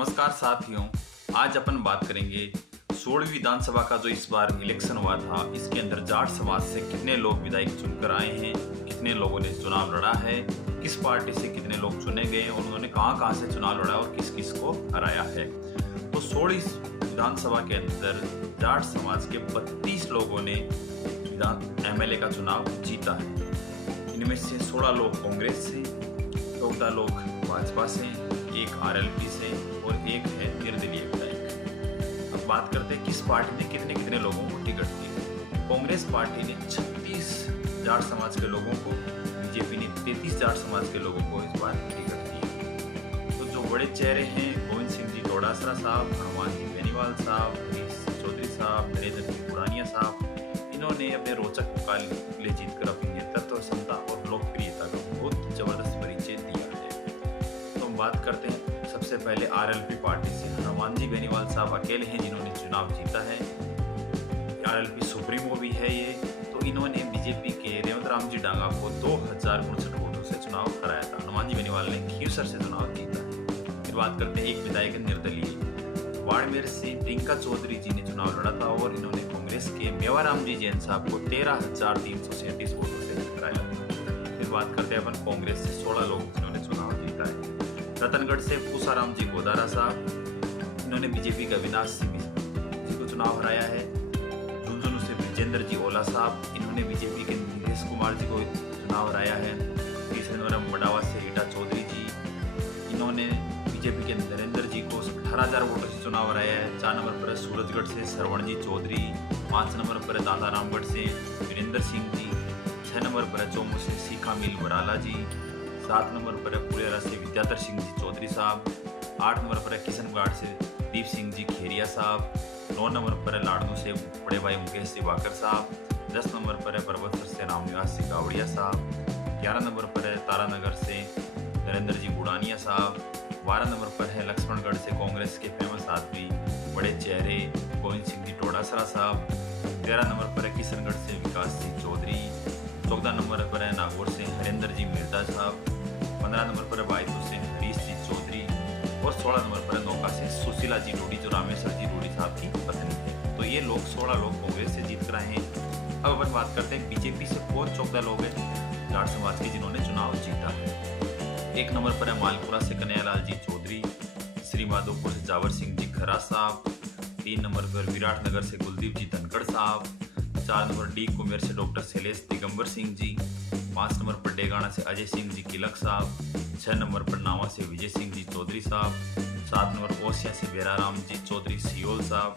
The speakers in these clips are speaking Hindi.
नमस्कार साथियों। आज अपन बात करेंगे 16वीं विधानसभा का जो इस बार इलेक्शन हुआ था, इसके अंदर जाट समाज से कितने लोग विधायक चुनकर आए हैं, कितने लोगों ने चुनाव लड़ा है, किस पार्टी से कितने लोग चुने गए और उन्होंने कहां से चुनाव लड़ा और किस किस को हराया है। तो 16वीं विधानसभा के अंदर जाट समाज के 32 लोगों ने एमएलए का चुनाव जीता है। इनमें से 16 लोग कांग्रेस से, 14 लोग भाजपा से, एक आरएलपी से और एक है निर्दलीय विधायक। अब बात करते हैं किस पार्टी ने कितने कितने लोगों को टिकट दी। कांग्रेस पार्टी ने 36 जाट समाज के लोगों को, बीजेपी ने 33 जाट समाज के लोगों को इस बार टिकट दी। तो जो बड़े चेहरे हैं, गोविंद सिंह जी डोडासरा साहब, हनुमान जी बेनीवाल साहब, हरीश चौधरी साहब, नरेंद्र जी पुरानिया साहब, इन्होंने अपने रोचक मुकाबले जीतकर अपनी नेतृत्व क्षमता और लोकप्रियता का बहुत जबरदस्त परिचय दिया है। तो हम बात करते हैं सबसे पहले आरएलपी पार्टी से। हनुमान जी बेनीवाल साहब अकेले हैं जिन्होंने चुनाव जीता है। आरएलपी सुप्रीमो भी है ये। तो इन्होंने बीजेपी के रेवंत राम जी डांगा को 2059 वोटों से चुनाव हराया था। हनुमान जी बेनीवाल ने खीवसर से चुनाव जीता है। फिर बात करते हैं एक विधायक निर्दलीय, बाड़मेर से प्रियंका चौधरी जी ने चुनाव लड़ा था और इन्होंने कांग्रेस के मेवाराम जी जैन साहब को 13,337 वोटों से हराया था। फिर बात करते हैं अपन कांग्रेस से 16 लोग जिन्होंने चुनाव जीता है। रतनगढ़ से पूसाराम जी गोदारा साहब, इन्होंने बीजेपी का अविनाश सिंह जी को चुनाव हराया है। झुंझुनू से ब्रिजेंद्र जी ओला साहब, इन्होंने बीजेपी के नीतीश कुमार जी को चुनाव हराया है। तीसरे नंबर मडावा से रीटा चौधरी जी, इन्होंने बीजेपी के नरेंद्र जी को 18,000 वोटों से चुनाव हराया है। 4 नंबर पर सूरजगढ़ से श्रवण जी चौधरी, 5 नंबर पर दादारामगढ़ से वीरेंद्र सिंह जी, 6 नंबर पर चौमू से सीखा मिल बराला जी, 7 नंबर पर पुरेरा से विद्याधर सिंह जी चौधरी साहब, 8 नंबर पर किशनगढ़ से दीप सिंह जी खेरिया साहब, 9 नंबर पर लाडनू से बड़े भाई मुकेश सिवाकर साहब, 10 नंबर पर परबतसर से रामनिवास सिंह गावड़िया साहब, 11 नंबर पर तारानगर से नरेंद्र जी बुड़ानिया साहब, 12 नंबर पर है लक्ष्मणगढ़ से कांग्रेस के फेमस आदमी बड़े चेहरे गोविंद सिंह जी डोडासरा साहब, 13 नंबर पर है किशनगढ़ से विकास सिंह चौधरी, 14 नंबर पर है नागौर से हरेंद्र जी मिर्जा साहब, 15 नंबर पर है बायतू से हरीश जी चौधरी और 16 नंबर पर है नौका से सुशीला जी रूडी जो रामेश्वर जी रूडी साहब की पत्नी है। तो ये लोग 16 लोग कांग्रेस से जीत कर आए हैं। अब अपन बात करते हैं बीजेपी से कौन 14 लोग हैं जाट समाज के जिन्होंने चुनाव जीता है। 1 नंबर पर है मालपुरा से कन्हैयालाल जी चौधरी, श्री माधोपुर से जावर सिंह जी खरा साहब, 3 नंबर पर विराटनगर से कुलदीप जी धनखड़ साहब, 4 नंबर डी कुमेर से डॉक्टर शैलेश दिगंबर सिंह जी, 5 नंबर पर डेगाना से अजय सिंह जी किलक साहब, 6 नंबर पर नावा से विजय सिंह जी चौधरी साहब, 7 नंबर ओसिया से बेराराम जी चौधरी सियोल साहब,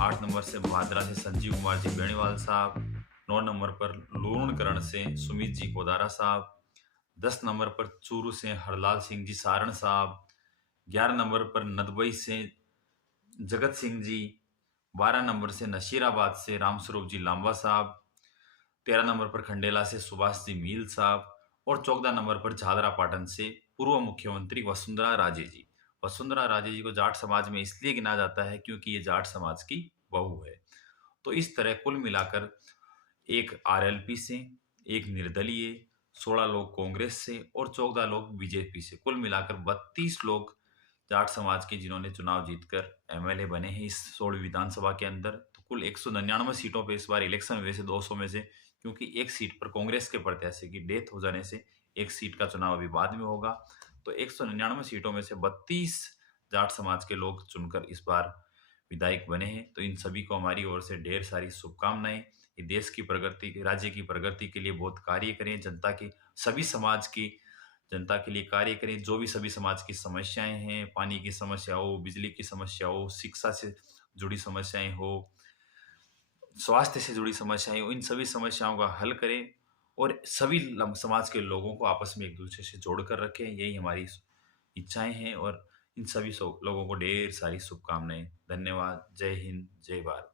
8 नंबर से भादरा से संजीव कुमार जी बेणीवाल साहब, 9 नंबर पर लूणकरण से सुमित जी गोदारा साहब, 10 नंबर पर चूरू से हरलाल सिंह जी सारण साहब, 11 नंबर पर नदबई से जगत सिंह जी, 12 नंबर से नशीराबाद से रामस्वरूप जी लांबा साहब, 13 नंबर पर खंडेला से सुभाष जी मील साहब और 14 नंबर पर झालरा पाटन से पूर्व मुख्यमंत्री वसुंधरा राजे जी। वसुंधरा राजे जी को जाट समाज में इसलिए गिना जाता है क्योंकि ये जाट समाज की बहू है। तो इस तरह कुल मिलाकर एक आरएलपी से, एक निर्दलीय, 16 लोग कांग्रेस से और 14 लोग बीजेपी से, कुल मिलाकर 32 लोग जाट समाज के जिन्होंने चुनाव जीतकर एमएलए बने हैं इस 16वीं विधानसभा के अंदर। तो कुल 199 सीटों पे इस बार इलेक्शन हुए से 200 में से, क्योंकि एक सीट पर कांग्रेस के प्रत्याशी की डेथ हो जाने से एक सीट का चुनाव अभी बाद में होगा। तो 199 सीटों में से 32 जाट समाज के लोग चुनकर इस बार विधायक बने हैं। तो इन सभी को हमारी ओर से ढेर सारी शुभकामनाएं। ये देश की प्रगति, राज्य की प्रगति के लिए बहुत कार्य करें, जनता की, सभी समाज की जनता के लिए कार्य करें। जो भी सभी समाज की समस्याएं हैं, पानी की समस्या हो, बिजली की समस्या हो, शिक्षा से जुड़ी समस्याएं हो, स्वास्थ्य से जुड़ी समस्याएं हो, इन सभी समस्याओं का हल करें और सभी समाज के लोगों को आपस में एक दूसरे से जोड़कर रखें। यही हमारी इच्छाएं हैं और इन सभी लोगों को ढेर सारी शुभकामनाएं। धन्यवाद। जय हिंद, जय भारत।